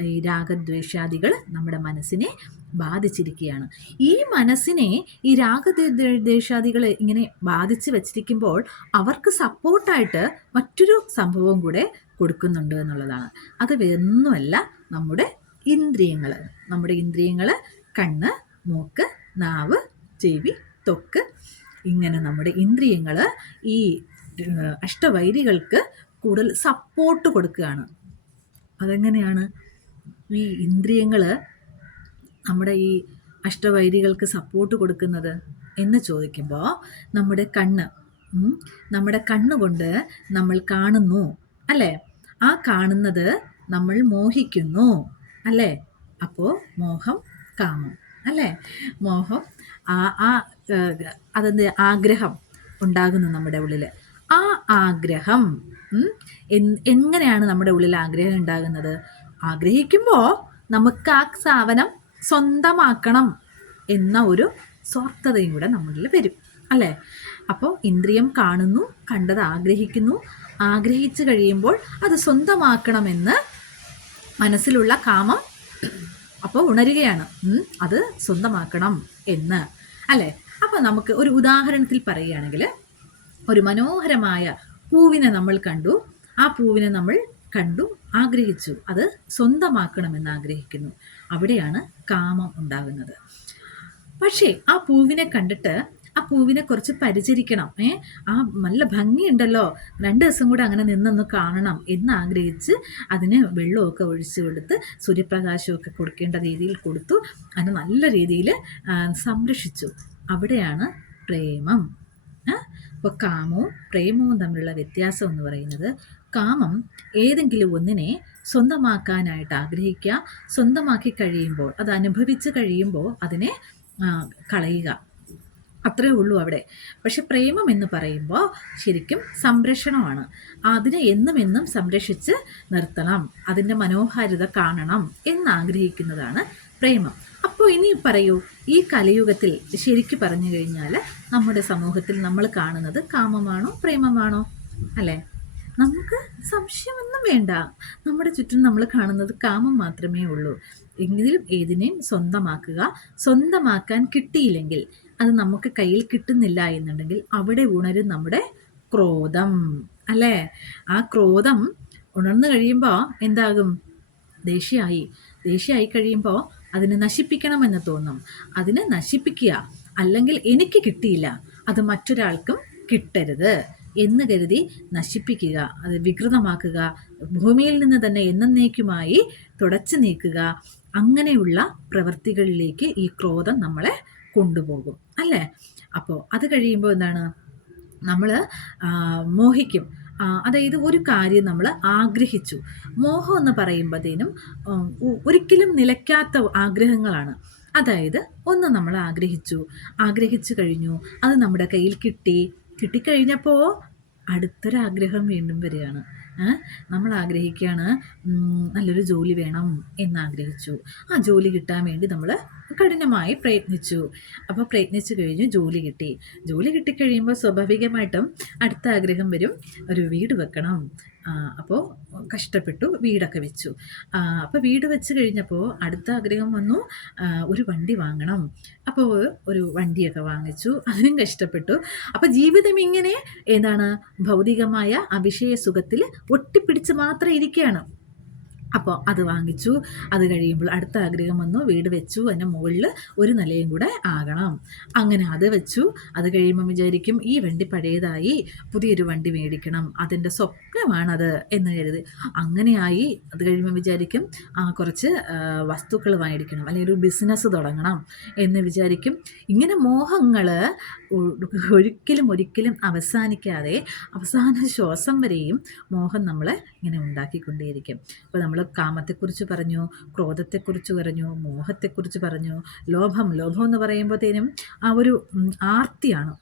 S1: ഈ രാഗദ്വേഷാദികൾ നമ്മുടെ മനസ്സിനെ ബാധിച്ചിരിക്കുകയാണ്. ഈ മനസ്സിനെ ഈ രാഗദ്വേഷാദികൾ ഇങ്ങനെ ബാധിച്ച് വെച്ചിരിക്കുമ്പോൾ അവർക്ക് സപ്പോർട്ടായിട്ട് മറ്റൊരു സംഭവം കൂടെ കൊടുക്കുന്നുണ്ട് എന്നുള്ളതാണ്. അത് വേറൊന്നുമല്ല നമ്മുടെ ഇന്ദ്രിയങ്ങൾ നമ്മുടെ ഇന്ദ്രിയങ്ങൾ കണ്ണ് മൂക്ക് നാവ് ചെവി തൊക്ക് ഇങ്ങനെ നമ്മുടെ ഇന്ദ്രിയങ്ങൾ ഈ അഷ്ടവൈരികൾക്ക് കൂടുതൽ സപ്പോർട്ട് കൊടുക്കുകയാണ്. അതെങ്ങനെയാണ്? ഈ ഇന്ദ്രിയങ്ങൾ നമ്മുടെ ഈ അഷ്ടവൈരികൾക്ക് സപ്പോർട്ട് കൊടുക്കുന്നത് എന്ന് ചോദിക്കുമ്പോൾ നമ്മുടെ കണ്ണ് നമ്മുടെ കണ്ണുകൊണ്ട് നമ്മൾ കാണുന്നു അല്ലേ? ആ കാണുന്നത് നമ്മൾ മോഹിക്കുന്നു അല്ലേ? അപ്പോൾ മോഹം കാമം അല്ലേ? മോഹം ആ ആ അതെന്ത്? ആഗ്രഹം ഉണ്ടാകുന്നു നമ്മുടെ ഉള്ളിൽ ആ ആഗ്രഹം എങ്ങനെയാണ് നമ്മുടെ ഉള്ളിൽ ആഗ്രഹം ഉണ്ടാകുന്നത്? ആഗ്രഹിക്കുമ്പോൾ നമുക്ക് ആ സാധനം സ്വന്തമാക്കണം എന്ന ഒരു സ്വാർത്ഥതയും കൂടെ നമ്മളിൽ വരും അല്ലേ? അപ്പോൾ ഇന്ദ്രിയം കാണുന്നു കണ്ടത് ആഗ്രഹിക്കുന്നു. ആഗ്രഹിച്ചു കഴിയുമ്പോൾ അത് സ്വന്തമാക്കണമെന്ന് മനസ്സിലുള്ള കാമം അപ്പോൾ ഉണരുകയാണ്. അത് സ്വന്തമാക്കണം എന്ന്. അല്ലേ? അപ്പോൾ നമുക്ക് ഒരു ഉദാഹരണത്തിൽ പറയുകയാണെങ്കിൽ ഒരു മനോഹരമായ പൂവിനെ നമ്മൾ കണ്ടു. ആ പൂവിനെ നമ്മൾ കണ്ടു ആഗ്രഹിച്ചു. അത് സ്വന്തമാക്കണമെന്ന് ആഗ്രഹിക്കുന്നു. അവിടെയാണ് കാമം ഉണ്ടാകുന്നത്. പക്ഷേ ആ പൂവിനെ കണ്ടിട്ട് ആ പൂവിനെ കുറച്ച് പരിചരിക്കണം. ഏ? ആ നല്ല ഭംഗിയുണ്ടല്ലോ. രണ്ട് ദിവസം കൂടെ അങ്ങനെ നിന്നൊന്ന് കാണണം എന്ന് ആഗ്രഹിച്ച് അതിന് വെള്ളമൊക്കെ ഒഴിച്ചു കൊടുത്ത് സൂര്യപ്രകാശമൊക്കെ കൊടുക്കേണ്ട രീതിയിൽ കൊടുത്തു. അത് നല്ല രീതിയിൽ സംരക്ഷിച്ചു. അവിടെയാണ് പ്രേമം. അപ്പോൾ കാമവും പ്രേമവും തമ്മിലുള്ള വ്യത്യാസം എന്ന് പറയുന്നത് കാമം ഏതെങ്കിലും ഒന്നിനെ സ്വന്തമാക്കാനായിട്ട് ആഗ്രഹിക്കുക സ്വന്തമാക്കി കഴിയുമ്പോൾ അത് അനുഭവിച്ച് കഴിയുമ്പോൾ അതിനെ കളയുക. അത്രേ ഉള്ളൂ അവിടെ. പക്ഷെ പ്രേമം എന്ന് പറയുമ്പോൾ ശരിക്കും സംരക്ഷണമാണ്. അതിനെ എന്നും എന്നും സംരക്ഷിച്ച് നിർത്തണം. അതിന്റെ മനോഹാരിത കാണണം എന്നാഗ്രഹിക്കുന്നതാണ് പ്രേമം. അപ്പോൾ ഇനി പറയൂ ഈ കലയുഗത്തിൽ ശരിക്ക് പറഞ്ഞു കഴിഞ്ഞാൽ നമ്മുടെ സമൂഹത്തിൽ നമ്മൾ കാണുന്നത് കാമമാണോ പ്രേമമാണോ? അല്ലേ? നമുക്ക് സംശയമൊന്നും വേണ്ട. നമ്മുടെ ചുറ്റും നമ്മൾ കാണുന്നത് കാമം മാത്രമേ ഉള്ളൂ. എങ്കിലും ഏതിനെയും സ്വന്തമാക്കുക സ്വന്തമാക്കാൻ കിട്ടിയില്ലെങ്കിൽ അത് നമുക്ക് കയ്യിൽ കിട്ടുന്നില്ല എന്നുണ്ടെങ്കിൽ അവിടെ ഉണരും നമ്മുടെ ക്രോധം. അല്ലേ? ആ ക്രോധം ഉണർന്നു കഴിയുമ്പോൾ എന്താകും? ദേഷ്യമായി. ദേഷ്യമായി കഴിയുമ്പോൾ അതിനെ നശിപ്പിക്കണമെന്ന് തോന്നും. അതിനെ നശിപ്പിക്കുക അല്ലെങ്കിൽ എനിക്ക് കിട്ടിയില്ല അത് മറ്റൊരാൾക്കും കിട്ടരുത് എന്ന് കരുതി നശിപ്പിക്കുക അത് വികൃതമാക്കുക ഭൂമിയിൽ നിന്ന് തന്നെ എന്നേക്കുമായി തുടച്ചു നീക്കുക. അങ്ങനെയുള്ള പ്രവൃത്തികളിലേക്ക് ഈ ക്രോധം നമ്മളെ കൊണ്ടുപോകും. അല്ലേ? അപ്പോൾ അത് കഴിയുമ്പോൾ എന്താണ്? നമ്മൾ മോഹിക്കും. അതായത് ഒരു കാര്യം നമ്മൾ ആഗ്രഹിച്ചു. മോഹം എന്ന് പറയുമ്പോഴത്തേനും ഒരിക്കലും നിലയ്ക്കാത്ത ആഗ്രഹങ്ങളാണ്. അതായത് ഒന്ന് നമ്മൾ ആഗ്രഹിച്ചു. ആഗ്രഹിച്ചു കഴിഞ്ഞു. അത് നമ്മുടെ കയ്യിൽ കിട്ടി. കിട്ടിക്കഴിഞ്ഞപ്പോൾ അടുത്തൊരാഗ്രഹം വീണ്ടും വരികയാണ്. നമ്മൾ ആഗ്രഹിക്കുകയാണ് നല്ലൊരു ജോലി വേണം എന്നാഗ്രഹിച്ചു ആ ജോലി കിട്ടാൻ വേണ്ടി നമ്മൾ കഠിനമായി പ്രയത്നിച്ചു. അപ്പോൾ പ്രയത്നിച്ചു കഴിഞ്ഞു ജോലി കിട്ടി. ജോലി കിട്ടിക്കഴിയുമ്പോൾ സ്വാഭാവികമായിട്ടും അടുത്ത ആഗ്രഹം വരും ഒരു വീട് വെക്കണം. അപ്പോൾ കഷ്ടപ്പെട്ടു വീടൊക്കെ വെച്ചു. അപ്പോൾ വീട് വെച്ച് കഴിഞ്ഞപ്പോൾ അടുത്ത ആഗ്രഹം വന്നു ഒരു വണ്ടി വാങ്ങണം. അപ്പോൾ ഒരു വണ്ടിയൊക്കെ വാങ്ങിച്ചു അതിനും കഷ്ടപ്പെട്ടു. അപ്പോൾ ജീവിതം ഇങ്ങനെ ഏതാണ് ഭൗതികമായ അവിഷയ സുഖത്തിൽ ഒട്ടിപ്പിടിച്ച് മാത്രം ഇരിക്കുകയാണ്. അപ്പോൾ അത് വാങ്ങിച്ചു. അത് കഴിയുമ്പോൾ അടുത്ത ആഗ്രഹം വന്നു. വീട് വെച്ചു. അതിന്റെ മുകളിൽ ഒരു നിലയും കൂടെ ആകണം. അങ്ങനെ അത് വെച്ചു. അത് കഴിയുമ്പോൾ വിചാരിക്കും ഈ വണ്ടി പഴയതായി പുതിയൊരു വണ്ടി മേടിക്കണം. അതിന്റെ സ്വപ്നമാണത് എന്ന് കരുതി. അങ്ങനെയായി അത് കഴിയുമ്പോൾ വിചാരിക്കും കുറച്ച് വസ്തുക്കൾ മേടിക്കണം അല്ലെങ്കിൽ ഒരു ബിസിനസ് തുടങ്ങണം എന്ന് വിചാരിക്കും. ഇങ്ങനെ മോഹങ്ങൾ ഒരിക്കലും ഒരിക്കലും അവസാനിക്കാതെ അവസാന ശ്വാസം വരെയും മോഹം നമ്മളെ ഇങ്ങനെ ഉണ്ടാക്കിക്കൊണ്ടേയിരിക്കും. അപ്പോൾ നമ്മൾ കാമത്തെക്കുറിച്ച് പറഞ്ഞു ക്രോധത്തെക്കുറിച്ച് പറഞ്ഞു മോഹത്തെക്കുറിച്ച് പറഞ്ഞു ലോഭം ലോഭം എന്ന് പറയുമ്പോഴത്തേനും ആ ഒരു ആർത്തിയാണ്.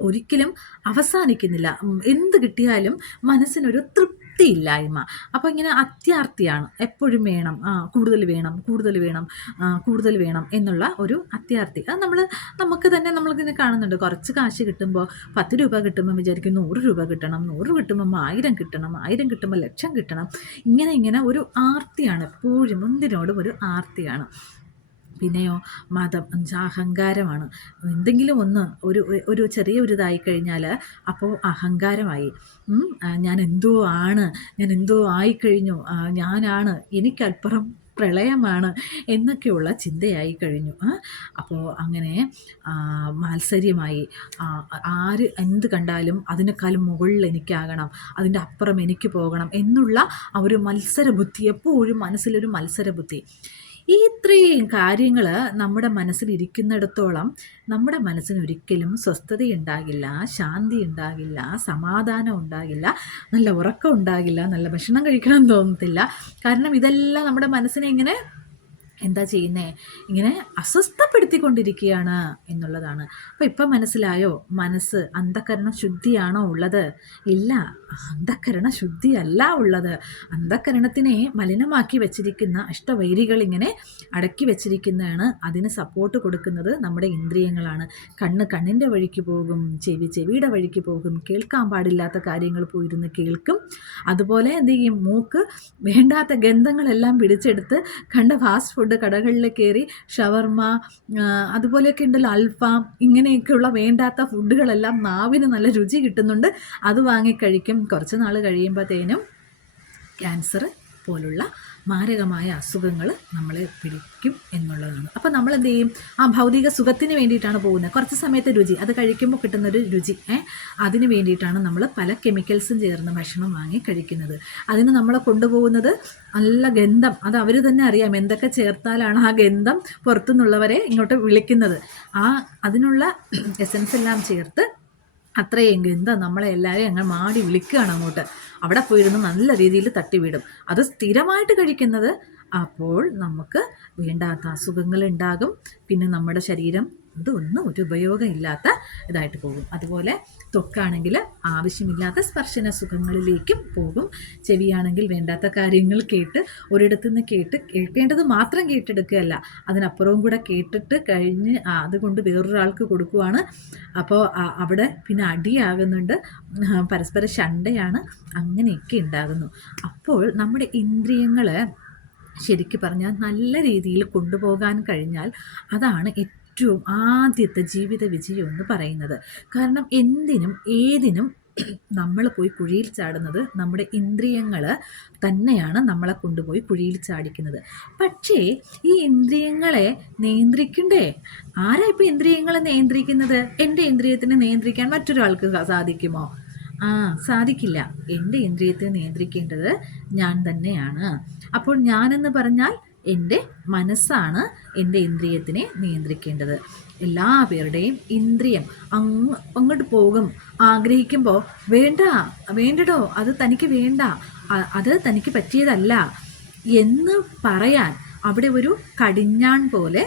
S1: ഒരിക്കലും അവസാനിക്കുന്നില്ല. എന്ത് കിട്ടിയാലും മനസ്സിനൊരു തൃപ്തിയില്ലായ്മ അപ്പോൾ ഇങ്ങനെ അത്യാർത്തിയാണ്. എപ്പോഴും വേണം കൂടുതൽ വേണം കൂടുതൽ വേണം കൂടുതൽ വേണം എന്നുള്ള ഒരു അത്യാർത്തി. അത് നമ്മൾ നമുക്ക് തന്നെ നമ്മളിങ്ങനെ കാണുന്നുണ്ട്. കുറച്ച് കാശ് കിട്ടുമ്പോൾ പത്ത് രൂപ കിട്ടുമ്പോൾ വിചാരിക്കും നൂറ് രൂപ കിട്ടണം നൂറ് കിട്ടുമ്പോൾ ആയിരം കിട്ടണം ആയിരം കിട്ടുമ്പോൾ ലക്ഷം കിട്ടണം. ഇങ്ങനെ ഇങ്ങനെ ഒരു ആർത്തിയാണ്. എപ്പോഴും എന്തിനോടും ഒരു ആർത്തിയാണ്. പിന്നെയോ മതം എന്നുവെച്ചാൽ അഹങ്കാരമാണ്. എന്തെങ്കിലും ഒന്ന് ഒരു ഒരു ചെറിയ ഒരു ഇതായി കഴിഞ്ഞാൽ അപ്പോൾ അഹങ്കാരമായി ഞാൻ എന്തോ ആണ് ഞാൻ എന്തോ ആയിക്കഴിഞ്ഞു ഞാനാണ് എനിക്കൽപ്പുറം പ്രളയമാണ് എന്നൊക്കെയുള്ള ചിന്തയായി കഴിഞ്ഞു അപ്പോൾ അങ്ങനെ മാത്സര്യമായി ആര് എന്ത് കണ്ടാലും അതിനേക്കാളും മുകളിൽ എനിക്കാകണം അതിന്റെ അപ്പുറം എനിക്ക് പോകണം എന്നുള്ള ആ ഒരു മത്സരബുദ്ധി എപ്പോഴും മനസ്സിലൊരു മത്സര ബുദ്ധി ഈ ഇത്രയും കാര്യങ്ങൾ നമ്മുടെ മനസ്സിലിരിക്കുന്നിടത്തോളം നമ്മുടെ മനസ്സിന് ഒരിക്കലും സ്വസ്ഥതയുണ്ടാകില്ല ശാന്തി ഉണ്ടാകില്ല സമാധാനം ഉണ്ടാകില്ല നല്ല ഉറക്കം ഉണ്ടാകില്ല നല്ല ഭക്ഷണം കഴിക്കണം തോന്നത്തില്ല. കാരണം ഇതെല്ലാം നമ്മുടെ മനസ്സിനെ ഇങ്ങനെ എന്താ ചെയ്യുന്നേ? ഇങ്ങനെ അസ്വസ്ഥപ്പെടുത്തിക്കൊണ്ടിരിക്കുകയാണ് എന്നുള്ളതാണ്. അപ്പോൾ ഇപ്പം മനസ്സിലായോ? മനസ്സ് അന്ധകരണ ശുദ്ധിയാണോ ഉള്ളത്? ഇല്ല അന്ധകരണ ശുദ്ധിയല്ല ഉള്ളത്. അന്ധകരണത്തിനെ മലിനമാക്കി വെച്ചിരിക്കുന്ന അഷ്ടവൈരികൾ ഇങ്ങനെ അടക്കി വെച്ചിരിക്കുന്നതാണ്. അതിന് സപ്പോർട്ട് കൊടുക്കുന്നത് നമ്മുടെ ഇന്ദ്രിയങ്ങളാണ്. കണ്ണ് കണ്ണിന്റെ വഴിക്ക് പോകും ചെവി ചെവിയുടെ വഴിക്ക് പോകും കേൾക്കാൻ പാടില്ലാത്ത കാര്യങ്ങൾ പോയിരുന്ന് കേൾക്കും. അതുപോലെ എന്ത് ചെയ്യും? മൂക്ക് വേണ്ടാത്ത ഗന്ധങ്ങളെല്ലാം പിടിച്ചെടുത്ത് കണ്ട ഫാസ്റ്റ് ഫുഡ് കടകളിൽ കയറി ഷവർമ അതുപോലെയൊക്കെ ഉണ്ടല്ലോ അൽഫാം ഇങ്ങനെയൊക്കെയുള്ള വേണ്ടാത്ത ഫുഡുകളെല്ലാം നാവിന് നല്ല രുചി കിട്ടുന്നുണ്ട്. അത് വാങ്ങിക്കഴിക്കും കുറച്ച് നാൾ കഴിയുമ്പോഴത്തേനും ക്യാൻസർ പോലുള്ള മാരകമായ അസുഖങ്ങൾ നമ്മളെ പിടിക്കും എന്നുള്ളതാണ്. അപ്പോൾ നമ്മൾ എന്ത് ചെയ്യും? ആ ഭൗതിക സുഖത്തിന് വേണ്ടിയിട്ടാണ് പോകുന്നത്. കുറച്ച് സമയത്തെ രുചി. അത് കഴിക്കുമ്പോൾ കിട്ടുന്നൊരു രുചി അതിന് വേണ്ടിയിട്ടാണ് നമ്മൾ പല കെമിക്കൽസും ചേർന്ന് ഭക്ഷണം വാങ്ങി കഴിക്കുന്നത്. അതിന് നമ്മളെ കൊണ്ടുപോകുന്നത് നല്ല ഗന്ധം. അത് അവർ തന്നെ അറിയാം. എന്തൊക്കെ ചേർത്താലാണ് ആ ഗന്ധം പുറത്തുനിന്നുള്ളവരെ ഇങ്ങോട്ട് വിളിക്കുന്നത്. ആ അതിനുള്ള [clears throat] എസൻസ് എല്ലാം ചേർത്ത് അത്രയും ഗന്ധം നമ്മളെ എല്ലാവരെയും അങ്ങ് മാടി വിളിക്കുകയാണ് അങ്ങോട്ട്. അവിടെ പോയിരുന്ന് നല്ല രീതിയിൽ തട്ടി വീടും അത് സ്ഥിരമായിട്ട് കഴിക്കുന്നത് അപ്പോൾ നമുക്ക് വേണ്ടാത്ത അസുഖങ്ങൾ ഉണ്ടാകും പിന്നെ നമ്മുടെ ശരീരം ഇതൊന്നും ഒരു ഉപയോഗമില്ലാത്ത ഇതായിട്ട് പോകും. അതുപോലെ ത്വക്കാണെങ്കിൽ ആവശ്യമില്ലാത്ത സ്പർശന സുഖങ്ങളിലേക്കും പോകും. ചെവിയാണെങ്കിൽ വേണ്ടാത്ത കാര്യങ്ങൾ കേട്ട് ഒരിടത്തു നിന്ന് കേട്ട് കേൾക്കേണ്ടത് മാത്രം കേട്ടെടുക്കുകയല്ല. അതിനപ്പുറവും കൂടെ കേട്ടിട്ട് കഴിഞ്ഞ് അതുകൊണ്ട് വേറൊരാൾക്ക് കൊടുക്കുവാണ്. അപ്പോൾ അവിടെ പിന്നെ അടിയാകുന്നുണ്ട്. പരസ്പര ശണ്ടയാണ്. അങ്ങനെയൊക്കെ ഉണ്ടാകുന്നു. അപ്പോൾ നമ്മുടെ ഇന്ദ്രിയങ്ങൾ ശരിക്കും പറഞ്ഞാൽ നല്ല രീതിയിൽ കൊണ്ടുപോകാൻ കഴിഞ്ഞാൽ അതാണ് ഏറ്റവും ആദ്യത്തെ ജീവിത വിജയം എന്ന് പറയുന്നത്. കാരണം എന്തിനും ഏതിനും നമ്മൾ പോയി കുഴിയിൽ ചാടുന്നത് നമ്മുടെ ഇന്ദ്രിയങ്ങൾ തന്നെയാണ് നമ്മളെ കൊണ്ടുപോയി കുഴിയിൽ ചാടിക്കുന്നത്. പക്ഷേ ഈ ഇന്ദ്രിയങ്ങളെ നിയന്ത്രിക്കണ്ടേ? ആരാ ഇപ്പോൾ ഇന്ദ്രിയങ്ങളെ നിയന്ത്രിക്കുന്നത്? എന്റെ ഇന്ദ്രിയത്തിനെ നിയന്ത്രിക്കാൻ മറ്റൊരാൾക്ക് സാധിക്കുമോ? ആ സാധിക്കില്ല. എന്റെ ഇന്ദ്രിയത്തെ നിയന്ത്രിക്കേണ്ടത് ഞാൻ തന്നെയാണ്. അപ്പോൾ ഞാനെന്ന് പറഞ്ഞാൽ എന്റെ മനസ്സാണ് എന്റെ ഇന്ദ്രിയത്തിനെ നിയന്ത്രിക്കേണ്ടത്. എല്ലാ പേരുടെയും ഇന്ദ്രിയം അങ്ങ് അങ്ങോട്ട് പോകും. ആഗ്രഹിക്കുമ്പോൾ വേണ്ട വേണ്ടടോ അത് തനിക്ക് വേണ്ട അത് തനിക്ക് പറ്റിയതല്ല എന്ന് പറയാൻ അവിടെ ഒരു കടിഞ്ഞാൺ പോലെ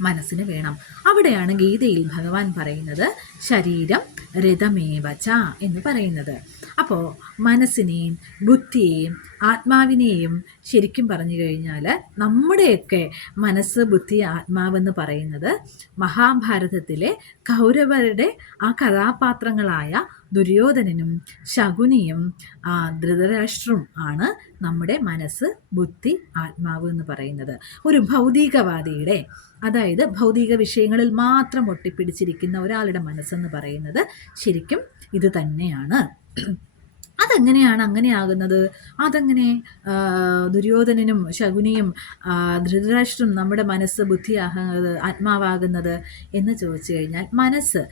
S1: മനസ്സിന് വേണം. അവിടെയാണ് ഗീതയിൽ ഭഗവാൻ പറയുന്നത് ശരീരം രഥമേവച എന്ന് പറയുന്നത്. അപ്പോൾ മനസ്സിനെയും ബുദ്ധിയെയും ആത്മാവിനെയും ശരിക്കും പറഞ്ഞു കഴിഞ്ഞാൽ നമ്മുടെയൊക്കെ മനസ്സ് ബുദ്ധി ആത്മാവെന്ന് പറയുന്നത് മഹാഭാരതത്തിലെ കൗരവരുടെ ആ കഥാപാത്രങ്ങളായ ദുര്യോധനനും ശകുനിയും ധൃതരാഷ്ട്രവും ആണ് നമ്മുടെ മനസ്സ് ബുദ്ധി ആത്മാവ് എന്ന് പറയുന്നത്. ഒരു ഭൗതികവാദിയുടെ അതായത് ഭൗതിക വിഷയങ്ങളിൽ മാത്രം ഒട്ടിപ്പിടിച്ചിരിക്കുന്ന ഒരാളുടെ മനസ്സെന്ന് പറയുന്നത് ശരിക്കും ഇത് തന്നെയാണ്. അതെങ്ങനെയാണ് അങ്ങനെയാകുന്നത്? അതെങ്ങനെ ദുര്യോധനനും ശകുനിയും ധൃതരാഷ്ട്രം നമ്മുടെ മനസ്സ് ബുദ്ധി ആത്മാവാകുന്നത് എന്ന് ചോദിച്ചു കഴിഞ്ഞാൽ മനസ്സ്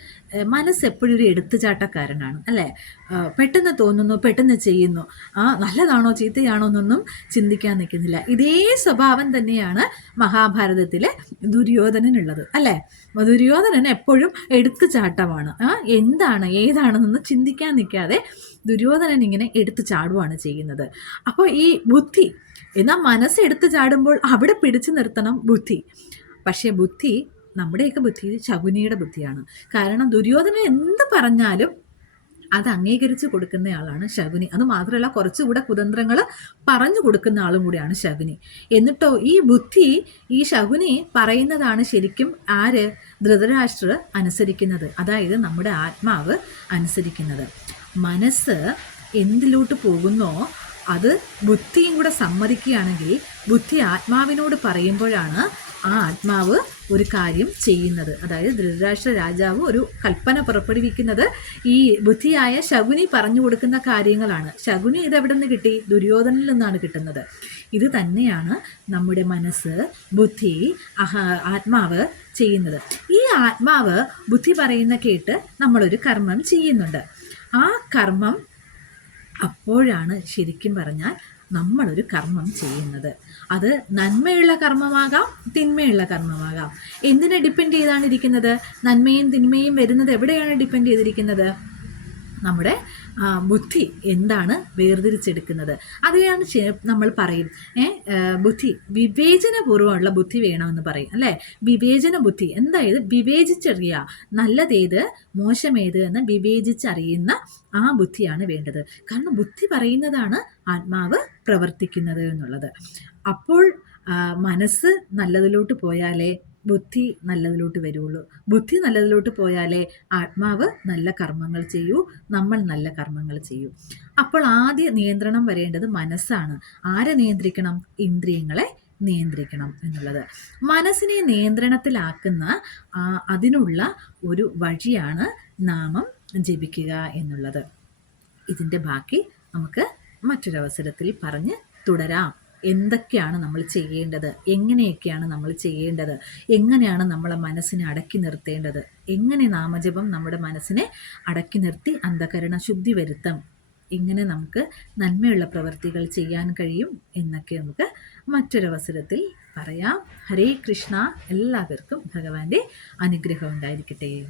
S1: മനസ്സ് എപ്പോഴും ഒരു എടുത്തുചാട്ടക്കാരനാണ് അല്ലേ? പെട്ടെന്ന് തോന്നുന്നു പെട്ടെന്ന് ചെയ്യുന്നു. ആ നല്ലതാണോ ചീത്തയാണോ എന്നൊന്നും ചിന്തിക്കാൻ നിൽക്കുന്നില്ല. ഇതേ സ്വഭാവം തന്നെയാണ് മഹാഭാരതത്തിലെ ദുര്യോധനനുള്ളത് അല്ലേ? ദുര്യോധനൻ എപ്പോഴും എടുത്തുചാട്ടമാണ് ആ എന്താണ് ഏതാണെന്നൊന്നും ചിന്തിക്കാൻ നിൽക്കാതെ ദുര്യോധനൻ ഇങ്ങനെ എടുത്തു ചാടുവാണ് ചെയ്യുന്നത്. അപ്പോൾ ഈ ബുദ്ധി എന്നാൽ മനസ്സ് എടുത്തു ചാടുമ്പോൾ അവിടെ പിടിച്ചു നിർത്തണം ബുദ്ധി. പക്ഷേ ബുദ്ധി നമ്മുടെയൊക്കെ ബുദ്ധി ശകുനിയുടെ ബുദ്ധിയാണ്. കാരണം ദുര്യോധനൻ എന്ത് പറഞ്ഞാലും അത് അംഗീകരിച്ച് കൊടുക്കുന്ന ആളാണ് ശകുനി. അത് മാത്രമല്ല കുറച്ചുകൂടെ കുതന്ത്രങ്ങൾ പറഞ്ഞു കൊടുക്കുന്ന ആളും കൂടിയാണ് ശകുനി. എന്നിട്ടോ ഈ ബുദ്ധി ഈ ശകുനി പറയുന്നതാണ് ശരിക്കും ആര്? ധൃതരാഷ്ട്ര അനുസരിക്കുന്നത്. അതായത് നമ്മുടെ ആത്മാവ് അനുസരിക്കുന്നത്. മനസ്സ് എന്തിലോട്ട് പോകുന്നോ അത് ബുദ്ധിയും കൂടെ സമ്മതിക്കുകയാണെങ്കിൽ ബുദ്ധി ആത്മാവിനോട് പറയുമ്പോഴാണ് ആ ആത്മാവ് ഒരു കാര്യം ചെയ്യുന്നത്. അതായത് ധൃതരാഷ്ട്ര രാജാവ് ഒരു കൽപ്പന പുറപ്പെടുവിക്കുന്നത് ഈ ബുദ്ധിയായ ശകുനി പറഞ്ഞു കൊടുക്കുന്ന കാര്യങ്ങളാണ്. ശകുനി ഇതെവിടെ നിന്ന് കിട്ടി? ദുര്യോധനിൽ നിന്നാണ് കിട്ടുന്നത്. ഇത് തന്നെയാണ് നമ്മുടെ മനസ്സ് ബുദ്ധി അഹ ആത്മാവ് ചെയ്യുന്നത്. ഈ ആത്മാവ് ബുദ്ധി പറയുന്ന കേട്ട് നമ്മളൊരു കർമ്മം ചെയ്യുന്നുണ്ട്. ആ കർമ്മം അപ്പോഴാണ് ശരിക്കും പറഞ്ഞാൽ നമ്മളൊരു കർമ്മം ചെയ്യുന്നത്. അത് നന്മയുള്ള കർമ്മമാകാം തിന്മയുള്ള കർമ്മമാകാം. എന്തിനെ ഡിപ്പെൻഡ് ചെയ്താണ് ഇരിക്കുന്നത്? നന്മയും തിന്മയും വരുന്നത് എവിടെയാണ് ഡിപ്പെൻഡ് ചെയ്തിരിക്കുന്നത്? നമ്മുടെ ബുദ്ധി എന്താണ് വേർതിരിച്ചെടുക്കുന്നത്? അതെയാണ് നമ്മൾ പറയും. ബുദ്ധി വിവേചനപൂർവമുള്ള ബുദ്ധി വേണമെന്ന് പറയും അല്ലേ? വിവേചന ബുദ്ധി എന്തായത്? വിവേചിച്ചറിയുക. നല്ലതേത് മോശമേത് എന്ന് വിവേചിച്ചറിയുന്ന ആ ബുദ്ധിയാണ് വേണ്ടത്. കാരണം ബുദ്ധി പറയുന്നതാണ് ആത്മാവ് പ്രവർത്തിക്കുന്നത് എന്നുള്ളത്. അപ്പോൾ മനസ്സ് നല്ലതിലോട്ട് പോയാലേ ബുദ്ധി നല്ലതിലോട്ട് വരുള്ളൂ. ബുദ്ധി നല്ലതിലോട്ട് പോയാലേ ആത്മാവ് നല്ല കർമ്മങ്ങൾ ചെയ്യൂ നമ്മൾ നല്ല കർമ്മങ്ങൾ ചെയ്യൂ. അപ്പോൾ ആദ്യ നിയന്ത്രണം വരേണ്ടത് മനസ്സാണ്. ആരെ നിയന്ത്രിക്കണം? ഇന്ദ്രിയങ്ങളെ നിയന്ത്രിക്കണം എന്നുള്ളത്. മനസ്സിനെ നിയന്ത്രണത്തിലാക്കുന്ന അതിനുള്ള ഒരു വഴിയാണ് നാമം ജപിക്കുക എന്നുള്ളത്. ഇതിന്റെ ബാക്കി നമുക്ക് മറ്റൊരവസരത്തിൽ പറഞ്ഞ് തുടരാം. എന്തൊക്കെയാണ് നമ്മൾ ചെയ്യേണ്ടത്? എങ്ങനെയൊക്കെയാണ് നമ്മൾ ചെയ്യേണ്ടത്? എങ്ങനെയാണ് നമ്മളെ മനസ്സിനെ അടക്കി നിർത്തേണ്ടത്? എങ്ങനെ നാമജപം നമ്മുടെ മനസ്സിനെ അടക്കി നിർത്തി അന്ധകരണ ശുദ്ധി വരുത്തം? ഇങ്ങനെ നമുക്ക് നന്മയുള്ള പ്രവൃത്തികൾ ചെയ്യാൻ കഴിയും എന്നൊക്കെ നമുക്ക് മറ്റൊരവസരത്തിൽ പറയാം. ഹരേ കൃഷ്ണ. എല്ലാവർക്കും ഭഗവാന്റെ അനുഗ്രഹം ഉണ്ടായിരിക്കട്ടെ.